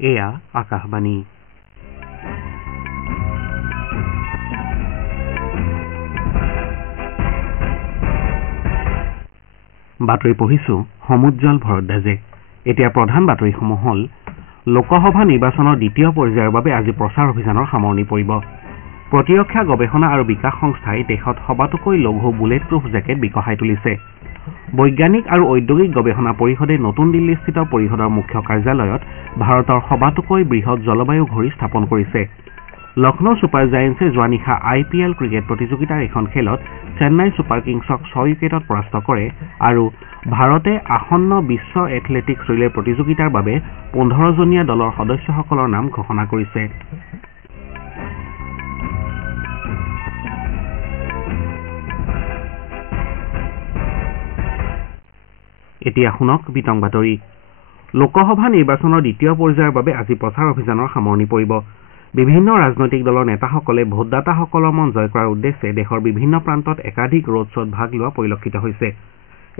এয়া আকাশবাণী বাতৰি পঢ়িছো সমুজ্জ্বল ভৰদ্বাজে। এতিয়া প্ৰধান বাতৰিসমূহ হ'ল লোকসভা নিৰ্বাচনৰ দ্বিতীয় পৰ্যায়ৰ বাবে আজি প্ৰচাৰ অভিযানৰ সামৰণি পৰিব। প্ৰতিৰক্ষা গৱেষণা আৰু বিকাশ সংস্থাই দেশত সবাতোকৈ লঘু বুলেট প্ৰুফ জেকেট বিকশাই তুলিছে। বৈজ্ঞানিক আৰু ঔদ্যোগিক গৱেষণা পৰিষদে নতুন দিল্লীস্থিত পৰিষদৰ মুখ্য কাৰ্যালয়ত ভাৰতৰ সবাতোকৈ বৃহৎ জলবায়ু ঘড়ী স্থাপন কৰিছে। লক্ষ্ণৌ ছুপাৰ জায়েণ্টছে যোৱা নিশা IPL ক্ৰিকেট প্ৰতিযোগিতাৰ এখন খেলত চেন্নাই ছুপাৰ কিংছক 6 উইকেটত পৰাস্ত কৰে আৰু ভাৰতে আসন্ন বিশ্ব এথলেটিকছ ৰিলে প্ৰতিযোগিতাৰ বাবে 15জনীয়া দলৰ সদস্যসকলৰ নাম ঘোষণা কৰিছে। এতিয়া শুনক বিতং বাতৰি। লোকসভা নিৰ্বাচনৰ দ্বিতীয় পৰ্যায়ৰ বাবে আজি প্ৰচাৰ অভিযানৰ সামৰণি পৰিব। বিভিন্ন ৰাজনৈতিক দলৰ নেতাসকলে ভোটদাতাসকলৰ মন জয় কৰাৰ উদ্দেশ্যে দেশৰ বিভিন্ন প্ৰান্তত একাধিক ৰোড শ্ব'ত ভাগ লোৱা পৰিলক্ষিত হৈছে।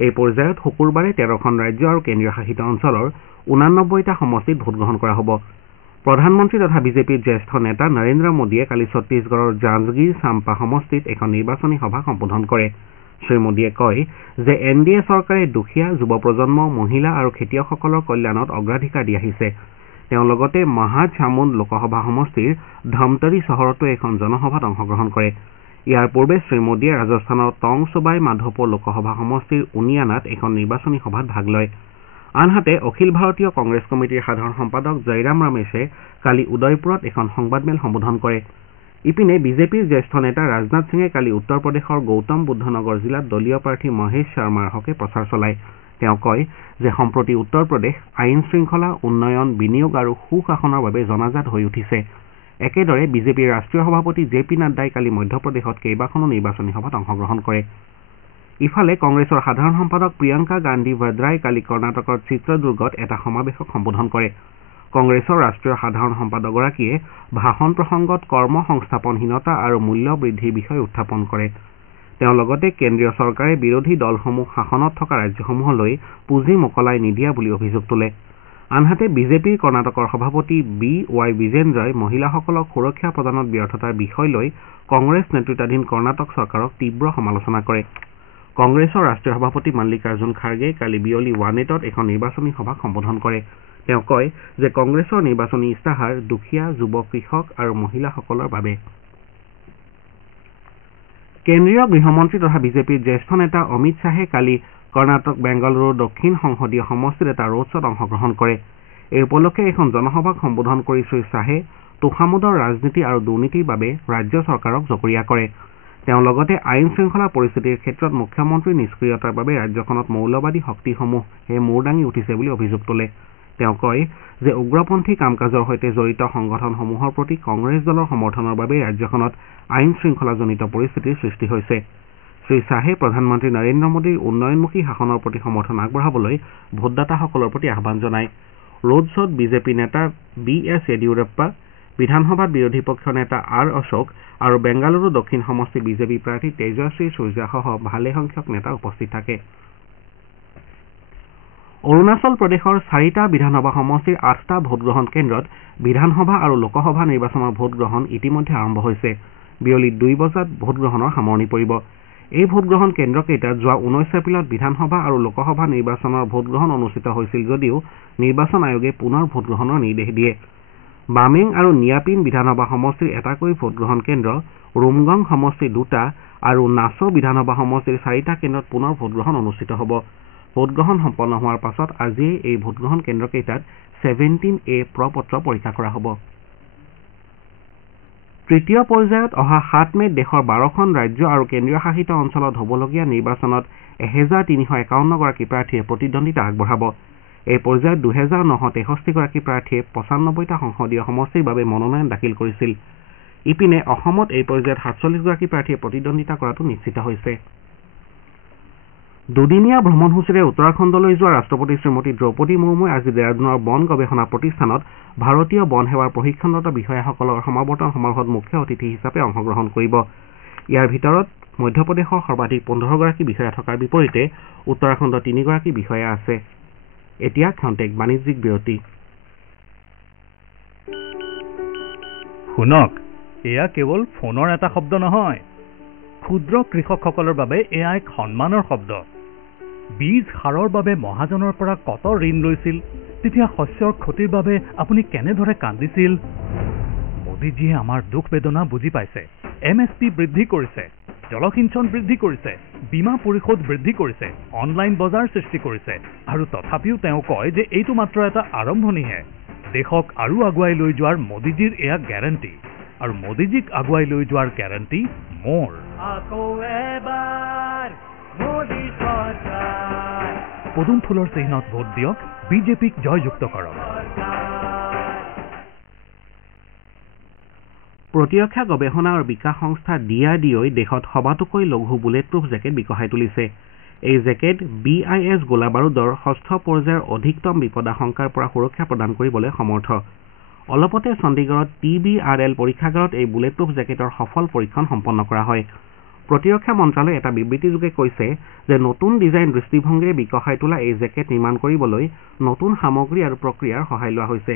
এই পৰ্যায়ত শুকুৰবাৰে 13খন ৰাজ্য আৰু কেন্দ্ৰীয় শাসিত অঞ্চলৰ 89টা সমষ্টিত ভোটগ্ৰহণ কৰা হ'ব। প্ৰধানমন্ত্ৰী তথা বিজেপিৰ জ্যেষ্ঠ নেতা নৰেন্দ্ৰ মোদীয়ে কালি ছত্তীশগড়ৰ জাঞ্জগিৰ চাম্পা সমষ্টিত এখন নিৰ্বাচনী সভা সম্বোধন কৰে। শ্ৰীমোদীয়ে কয় যে NDA চৰকাৰে দুখীয়া, যুৱ প্ৰজন্ম, মহিলা আৰু খেতিয়কসকলৰ কল্যাণত অগ্ৰাধিকাৰ দি আহিছে। তেওঁ লগতে মহাচামুণ্ড লোকসভা সমষ্টিৰ ধমতৰী চহৰতো এখন জনসভাত অংশগ্ৰহণ কৰে। ইয়াৰ পূৰ্বে শ্ৰীমোদীয়ে ৰাজস্থানৰ টংচুবাই মাধোপুৰ লোকসভা সমষ্টিৰ উনিয়ানাত এখন নিৰ্বাচনী সভাত ভাগ লয়। আনহাতে অখিল ভাৰতীয় কংগ্ৰেছ কমিটিৰ সাধাৰণ সম্পাদক জয়ৰাম ৰমেশে কালি উদয়পুৰত এখন সংবাদমেল সম্বোধন কৰে। ইপিনে বিজেপিৰ জ্যেষ্ঠ নেতা ৰাজনাথ সিঙে কালি উত্তৰ প্ৰদেশৰ গৌতম বুদ্ধনগৰ জিলাত দলীয় প্ৰাৰ্থী মহেশ শৰ্মাৰ হকে প্ৰচাৰ চলায়। তেওঁ কয় যে সম্প্ৰতি উত্তৰ প্ৰদেশ আইন শৃংখলা, উন্নয়ন, বিনিয়োগ আৰু সুশাসনৰ বাবে জনাজাত হৈ উঠিছে। একেদৰে বিজেপিৰ ৰাষ্ট্ৰীয় সভাপতি JP নাড্ডাই কালি মধ্যপ্ৰদেশত কেইবাখনো নিৰ্বাচনী সভাত অংশগ্ৰহণ কৰে। ইফালে কংগ্ৰেছৰ সাধাৰণ সম্পাদক প্ৰিয়ংকা গান্ধী ভদ্ৰাই কালি কৰ্ণাটকৰ চিত্ৰদুৰ্গত এটা সমাৱেশক সম্বোধন কৰে। কংগ্ৰেছৰ ৰাষ্ট্ৰীয় সাধাৰণ সম্পাদকগৰাকীয়ে ভাষণ প্ৰসংগত কৰ্ম সংস্থাপনহীনতা আৰু মূল্য বৃদ্ধিৰ বিষয় উত্থাপন কৰে। তেওঁ লগতে কেন্দ্ৰীয় চৰকাৰে বিৰোধী দলসমূহ শাসনত থকা ৰাজ্যসমূহলৈ পুঁজি মোকলাই নিদিয়া বুলি অভিযোগ তোলে। আনহাতে বিজেপিৰ কৰ্ণাটকৰ সভাপতি BY বিজেন্দ্ৰই মহিলাসকলক সুৰক্ষা প্ৰদানত ব্যৰ্থতাৰ বিষয় লৈ কংগ্ৰেছ নেতৃত্বাধীন কৰ্ণাটক চৰকাৰক তীব্ৰ সমালোচনা কৰে। কংগ্ৰেছৰ ৰাষ্ট্ৰীয় সভাপতি মল্লিকাৰ্জুন খাৰ্গে কালি বিয়লি ৱানেটত এখন নিৰ্বাচনী সভাক সম্বোধন কৰে। তেওঁ কয় যে কংগ্ৰেছৰ নিৰ্বাচনী ইস্তাহাৰ দুখীয়া, যুৱ, কৃষক আৰু মহিলাসকলৰ বাবে। কেন্দ্ৰীয় গৃহমন্ত্ৰী তথা বিজেপিৰ জ্যেষ্ঠ নেতা অমিত শ্বাহে কালি কৰ্ণাটক বেংগালুৰুৰ দক্ষিণ সংসদীয় সমষ্টিত এটা ৰোড শ্ব'ত অংশগ্ৰহণ কৰে। এই উপলক্ষে এখন জনসভাক সম্বোধন কৰি শ্ৰীশ্বাহে তোষামোদৰ ৰাজনীতি আৰু দুৰ্নীতিৰ বাবে ৰাজ্য চৰকাৰক জগৰীয়া কৰে। তেওঁ লগতে আইন শৃংখলা পৰিস্থিতিৰ ক্ষেত্ৰত মুখ্যমন্ত্ৰীৰ নিষ্ক্ৰিয়তাৰ বাবে ৰাজ্যখনত মৌলবাদী শক্তিসমূহে মূৰ দাঙি উঠিছে বুলি অভিযোগ তোলে। তেওঁ কয় যে উগ্ৰপন্থী কাম কাজৰ সৈতে জড়িত সংগঠনসমূহৰ প্ৰতি কংগ্ৰেছ দলৰ সমৰ্থনৰ বাবে ৰাজ্যখনত আইন শৃংখলাজনিত পৰিস্থিতিৰ সৃষ্টি হৈছে। শ্ৰীশ্বাহে প্ৰধানমন্ত্ৰী নৰেন্দ্ৰ মোদীৰ উন্নয়নমুখী শাসনৰ প্ৰতি সমৰ্থন আগবঢ়াবলৈ ভোটদাতাসকলৰ প্ৰতি আহ্বান জনায়। ৰোড শ্ব'ত বিজেপি নেতা BS য়েডিয়ুৰাপ্পা, বিধানসভাত বিৰোধী পক্ষৰ নেতা R অশোক আৰু বেংগালুৰু দক্ষিণ সমষ্টি বিজেপি প্ৰাৰ্থী তেজস্বী সূৰ্যাসহ ভালেসংখ্যক নেতা উপস্থিত থাকে। অৰুণাচল প্ৰদেশৰ 4টা বিধানসভা সমষ্টিৰ 8টা ভোটগ্ৰহণ কেন্দ্ৰত বিধানসভা আৰু লোকসভা নিৰ্বাচনৰ ভোটগ্ৰহণ ইতিমধ্যে আৰম্ভ হৈছে। বিয়লি 2 বজাত ভোটগ্ৰহণৰ সামৰণি পৰিব। এই ভোটগ্ৰহণ কেন্দ্ৰকেইটাত যোৱা 19 এপ্ৰিলত বিধানসভা আৰু লোকসভা নিৰ্বাচনৰ ভোটগ্ৰহণ অনুষ্ঠিত হৈছিল যদিও নিৰ্বাচন আয়োগে পুনৰ ভোটগ্ৰহণৰ নিৰ্দেশ দিয়ে। বামেং আৰু নিয়াপিন বিধানসভা সমষ্টিৰ এটাকৈ ভোটগ্ৰহণ কেন্দ্ৰ, ৰুমগং সমষ্টিৰ 2টা আৰু নাছো বিধানসভা সমষ্টিৰ 4টা কেন্দ্ৰত পুনৰ ভোটগ্ৰহণ অনুষ্ঠিত হ'ব। ভোটগ্ৰহণ সম্পন্ন হোৱাৰ পাছত আজিয়ে এই ভোটগ্ৰহণ কেন্দ্ৰকেইটাত 17A প্ৰ-পত্ৰ পৰীক্ষা কৰা হ'ব। তৃতীয় পৰ্যায়ত অহা 7 মে'ত দেশৰ 12খন ৰাজ্য আৰু কেন্দ্ৰীয় শাসিত অঞ্চলত হ'বলগীয়া নিৰ্বাচনত 1351 গৰাকী প্ৰাৰ্থীয়ে প্ৰতিদ্বন্দ্বিতা আগবঢ়াব। এই পৰ্যায়ত 2963 গৰাকী প্ৰাৰ্থীয়ে 95টা সংসদীয় সমষ্টিৰ বাবে মনোনয়ন দাখিল কৰিছিল। ইপিনে অসমত এই পৰ্যায়ত 47 গৰাকী প্ৰাৰ্থীয়ে প্ৰতিদ্বন্দ্বিতা কৰাটো নিশ্চিত হৈছে। দুদিনীয়া ভ্ৰমণসূচীৰে উত্তৰাখণ্ডলৈ যোৱা ৰাষ্ট্ৰপতি শ্ৰীমতী দ্ৰৌপদী মুৰ্মুৱে আজি দেৰাদুনৰ বন গৱেষণা প্ৰতিষ্ঠানত ভাৰতীয় বন সেৱাৰ প্ৰশিক্ষণৰত বিষয়াসকলৰ সমাৱৰ্তন সমাৰোহত মুখ্য অতিথি হিচাপে অংশগ্ৰহণ কৰিব। ইয়াৰ ভিতৰত মধ্যপ্ৰদেশৰ সৰ্বাধিক 15 গৰাকী বিষয়া থকাৰ বিপৰীতে উত্তৰাখণ্ডৰ 3 গৰাকী বিষয়া আছে। এতিয়া ক্ষন্তেক বাণিজ্যিক বিৰতি। শুনক, এয়া কেৱল ফোনৰ এটা শব্দ নহয়। ক্ষুদ্ৰ কৃষকসকলৰ বাবে এয়া এক সন্মানৰ শব্দ। বীজ সাৰৰ বাবে মহাজনৰ পৰা কত ঋণ লৈছিল, তেতিয়া শস্যৰ ক্ষতিৰ বাবে আপুনি কেনেদৰে কান্দিছিল। মোদীজীয়ে আমাৰ দুখ বেদনা বুজি পাইছে। MSP বৃদ্ধি কৰিছে, জলসিঞ্চন বৃদ্ধি কৰিছে, বীমা পৰিশোধ বৃদ্ধি কৰিছে, অনলাইন বজাৰ সৃষ্টি কৰিছে, আৰু তথাপিও তেওঁ কয় যে এইটো মাত্ৰ এটা আৰম্ভণিহে। দেশক আৰু আগুৱাই লৈ যোৱাৰ মোদীজীৰ এয়া গ্যাৰাণ্টি, আৰু মোদীজীক আগুৱাই লৈ যোৱাৰ গ্যাৰাণ্টি মোৰ। পদুম ফুলৰ চিহ্নত ভোট দিয়ক, বিজেপিক জয়যুক্ত কৰক। প্ৰতিৰক্ষা গৱেষণা আৰু বিকাশ সংস্থা DRDOই দেশত সবাতোকৈ লঘু বুলেটপ্ৰুফ জেকেট বিকশাই তুলিছে। এই জেকেট BIS গোলাবাৰুদৰ 6ষ্ঠ পৰ্যায়ৰ অধিকতম বিপদাশংকাৰ পৰা সুৰক্ষা প্ৰদান কৰিবলৈ সমৰ্থ। অলপতে চণ্ডীগড়ত TBRL পৰীক্ষাগাৰত এই বুলেটপ্ৰুফ জেকেটৰ সফল পৰীক্ষণ সম্পন্ন কৰা হয়। প্ৰতিৰক্ষা মন্ত্ৰালয়ে এটা বিবৃতিযোগে কৈছে যে নতুন ডিজাইন দৃষ্টিভংগীৰে বিকশাই তোলা এই জেকেট নিৰ্মাণ কৰিবলৈ নতুন সামগ্ৰী আৰু প্ৰক্ৰিয়াৰ সহায় লোৱা হৈছে।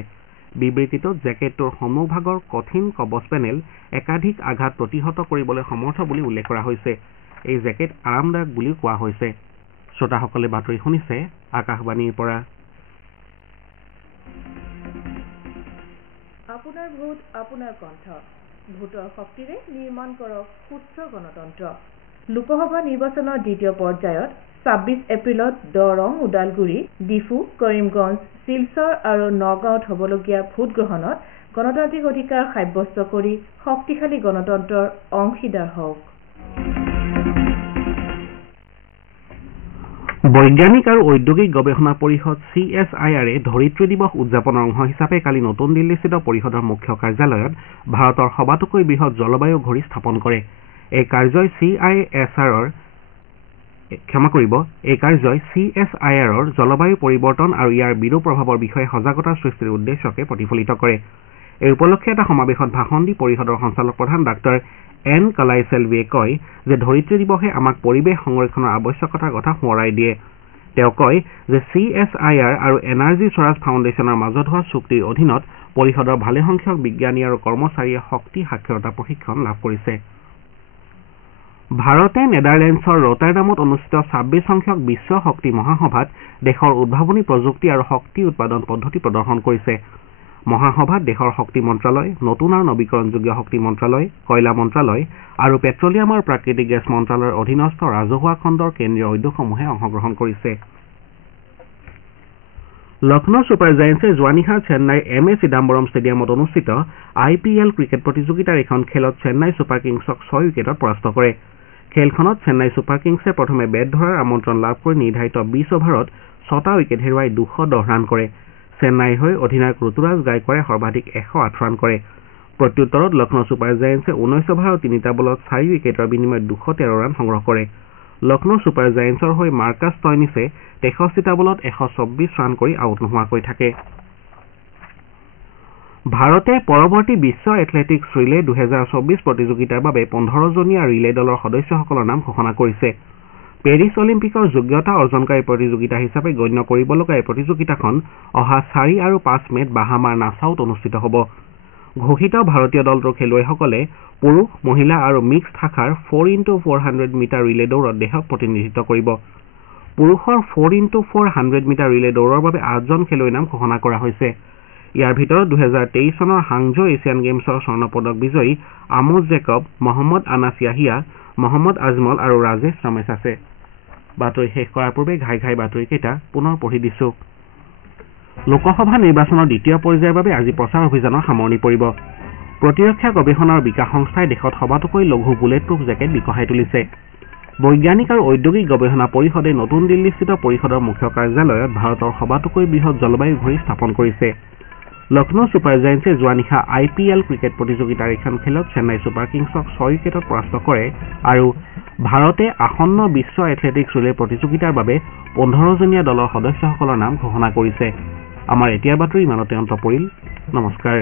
বিবৃতিটোত জেকেটটোৰ সন্মুখভাগৰ কঠিন কবচ পেনেল একাধিক আঘাত প্ৰতিহত কৰিবলৈ সমৰ্থ বুলি উল্লেখ কৰা হৈছে। এই জেকেট আৰামদায়ক বুলিও কোৱা হৈছে। শ্ৰোতাসকলে বাতৰি শুনিছে আকাশবাণীৰ পৰা। আপোনাৰ ভোট আপোনাৰ কণ্ঠ। ভোটৰ শক্তিৰে নিৰ্মাণ কৰক সুস্থ গণতন্ত্ৰ। লোকসভা নিৰ্বাচনৰ দ্বিতীয় পৰ্যায়ত 26 এপ্ৰিলত দৰং, ওদালগুৰি, ডিফু, কৰিমগঞ্জ, শিলচৰ আৰু নগাঁৱত হ'বলগীয়া ভোটগ্ৰহণত গণতান্ত্ৰিক অধিকাৰ সাব্যস্ত কৰি শক্তিশালী গণতন্ত্ৰৰ অংশীদাৰ হওক। বৈজ্ঞানিক আৰু ঔদ্যোগিক গৱেষণা পৰিষদ CSIR-এ ধৰিত্ৰী দিৱস উদযাপনৰ অংশ হিচাপে কালি নতুন দিল্লীস্থিত পৰিষদৰ মুখ্য কাৰ্যালয়ত ভাৰতৰ সবাতোকৈ বৃহৎ জলবায়ু ঘড়ী স্থাপন কৰে। এই কাৰ্যই CSIR-ৰ জলবায়ু পৰিৱৰ্তন আৰু ইয়াৰ বিৰূপ প্ৰভাৱৰ বিষয়ে সজাগতা সৃষ্টিৰ উদ্দেশ্যকে প্ৰতিফলিত কৰে। এই উপলক্ষে এটা সমাৱেশত ভাষণ দি পৰিষদৰ সঞ্চালক প্ৰধান ডাক্তৰ N. কালাইছেলভিয়ে কয় যে ধৰিত্ৰী দিৱসে আমাক পৰিৱেশ সংৰক্ষণৰ আৱশ্যকতাৰ কথা সোঁৱৰাই দিয়ে। তেওঁ কয় যে CSIR আৰু এনাৰ্জি স্বৰাজ ফাউণ্ডেশ্যনৰ মাজত হোৱা চুক্তিৰ অধীনত পৰিষদৰ ভালেসংখ্যক বিজ্ঞানী আৰু কৰ্মচাৰীয়ে শক্তি সাক্ষৰতা প্ৰশিক্ষণ লাভ কৰিছে। ভাৰতে নেদাৰলেণ্ডছৰ ৰটাৰডামত অনুষ্ঠিত 26 সংখ্যক বিশ্ব শক্তি মহাসভাত দেশৰ উদ্ভাৱনী প্ৰযুক্তি আৰু শক্তি উৎপাদন পদ্ধতি প্ৰদৰ্শন কৰিছে। মহাসভাত দেশৰ শক্তি মন্ত্ৰালয়, নতুন আৰু নৱীকৰণযোগ্য শক্তি মন্ত্ৰালয়, কয়লা মন্ত্ৰালয় আৰু পেট্ৰলিয়াম আৰু প্ৰাকৃতিক গেছ মন্ত্ৰালয়ৰ অধীনস্থ ৰাজহুৱা খণ্ডৰ কেন্দ্ৰীয় উদ্যোগসমূহে অংশগ্ৰহণ কৰিছে। লক্ষ্ণৌ ছুপাৰ জায়েণ্টছে যোৱা নিশা চেন্নাইৰ M.A. চিদাম্বৰম ষ্টেডিয়ামত অনুষ্ঠিত IPL ক্ৰিকেট প্ৰতিযোগিতাৰ এখন খেলত চেন্নাই ছুপাৰ কিংছক 6 উইকেটত পৰাস্ত কৰে। খেলখনত চেন্নাই ছুপাৰ কিংছে প্ৰথমে বেট ধৰাৰ আমন্ত্ৰণ লাভ কৰি নিৰ্ধাৰিত 20 অভাৰত 6টা উইকেট হেৰুৱাই 210 ৰান কৰে। চেন্নাইৰ হৈ অধিনায়ক ঋতুৰাজ গায়কোৱাড়ে সৰ্বাধিক 108 ৰান কৰে। প্ৰত্যুত্তৰত লক্ষ্ণৌ ছুপাৰ জায়েণ্টছে 19 অভাৰ আৰু 3টা বলত 4 উইকেটৰ বিনিময়ত 213 ৰান সংগ্ৰহ কৰে। লক্ষ্ণৌ ছুপাৰ জায়েণ্টছৰ হৈ মাৰ্কাছ ষ্টয়নিছে 63টা বলত 124 ৰান কৰি আউট নোহোৱাকৈ থাকে। ভাৰতে পৰৱৰ্তী বিশ্ব এথলেটিক্স ৰিলে 2024 প্ৰতিযোগিতাৰ বাবে 15জনীয়া ৰিলে দলৰ সদস্যসকলৰ নাম ঘোষণা কৰিছে। পেৰিছ অলিম্পিকৰ যোগ্যতা অৰ্জনকাৰী প্ৰতিযোগিতা হিচাপে গণ্য কৰিব লগা এই প্ৰতিযোগিতাখন অহা 4 আৰু 5 মেত বাহামাৰ নাছাউত অনুষ্ঠিত হ'ব। ঘোষিত ভাৰতীয় দলটোৰ খেলুৱৈসকলে পুৰুষ, মহিলা আৰু মিক্সড শাখাৰ 4x400 মিটাৰ ৰিলে দৌৰত দেশক প্ৰতিনিধিত্ব কৰিব। পুৰুষৰ 4x400 মিটাৰ ৰিলে দৌৰৰ বাবে 8জন খেলুৱৈৰ নাম ঘোষণা কৰা হৈছে। ইয়াৰ ভিতৰত 2023 চনৰ হাংজৌ এছিয়ান গেমছৰ স্বৰ্ণ পদক বিজয়ী আমোজ জেকব, মহম্মদ আনাছ য়াহিয়া, মহম্মদ আজমল আৰু ৰাজেশ ৰমেশ আছে। বাতৰি শেষ কৰাৰ পূৰ্বে ঘাই বাতৰিকেইটা পুনৰ পঢ়ি দিছো। লোকসভা নিৰ্বাচনৰ দ্বিতীয় পৰ্যায়ৰ বাবে আজি প্ৰচাৰ অভিযানৰ সামৰণি পৰিব। প্ৰতিৰক্ষা গৱেষণা আৰু বিকাশ সংস্থাই দেশত সবাতোকৈ লঘু বুলেটপ্ৰুফ জেকেট বিকশাই তুলিছে। বৈজ্ঞানিক আৰু ঔদ্যোগিক গৱেষণা পৰিষদে নতুন দিল্লীস্থিত পৰিষদৰ মুখ্য কাৰ্যালয়ত ভাৰতৰ সবাতোকৈ বৃহৎ জলবায়ু ঘড়ী স্থাপন কৰিছে। লক্ষ্ণৌ ছুপাৰ জায়েণ্টছে যোৱা নিশা IPL ক্ৰিকেট প্ৰতিযোগিতাৰ এখন খেলত চেন্নাই ছুপাৰ কিংছক 6 উইকেটত পৰাস্ত কৰে আৰু ভাৰতে আসন্ন বিশ্ব এথলেটিক্স ৰিলে প্ৰতিযোগিতাৰ বাবে 15জনীয়া দলৰ সদস্যসকলৰ নাম ঘোষণা কৰিছে। আমাৰ এতিয়াৰ বাতৰি ইমানতে অন্ত পৰিল। নমস্কাৰ।